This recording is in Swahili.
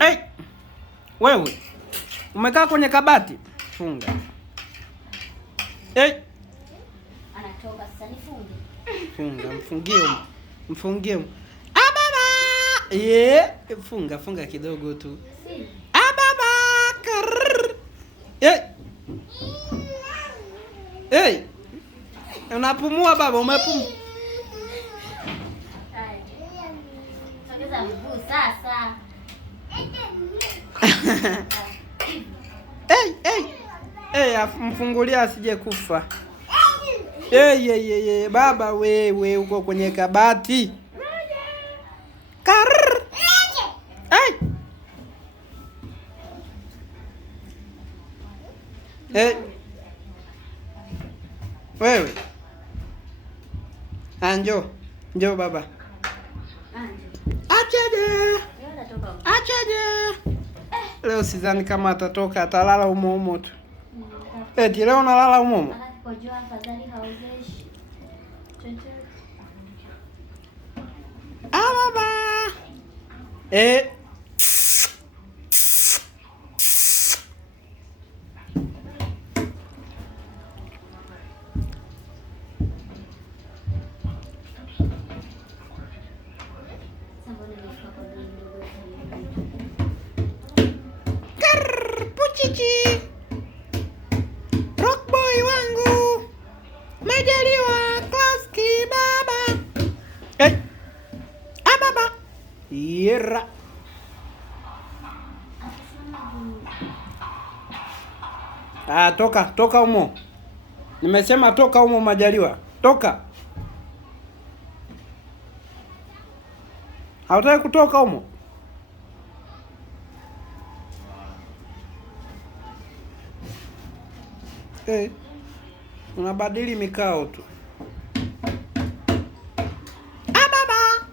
Hey, wewe umekaa kwenye kabati, funga. Hey, anatoka sasa, nifunge. Funga, mfungie. Baba. Yeah, funga kidogo tu. Baba. Hey. Hey. Unapumua baba, umepumua. Sogeza mguu sasa. Mfungulia asije kufa. Baba wewe uko kwenye kabati. Wewe. Njoo baba. Achaje. Leo sidhani kama atatoka, atalala humo tu. Eti leo unalala humo. Baba. Puchichi. Rock boy wangu. Majaliwa Klaski baba. Baba. Yera. Toka humo. Nimesema toka humo Majaliwa. Toka. Hautaki kutoka humo? Unabadili mikao tu. Baba.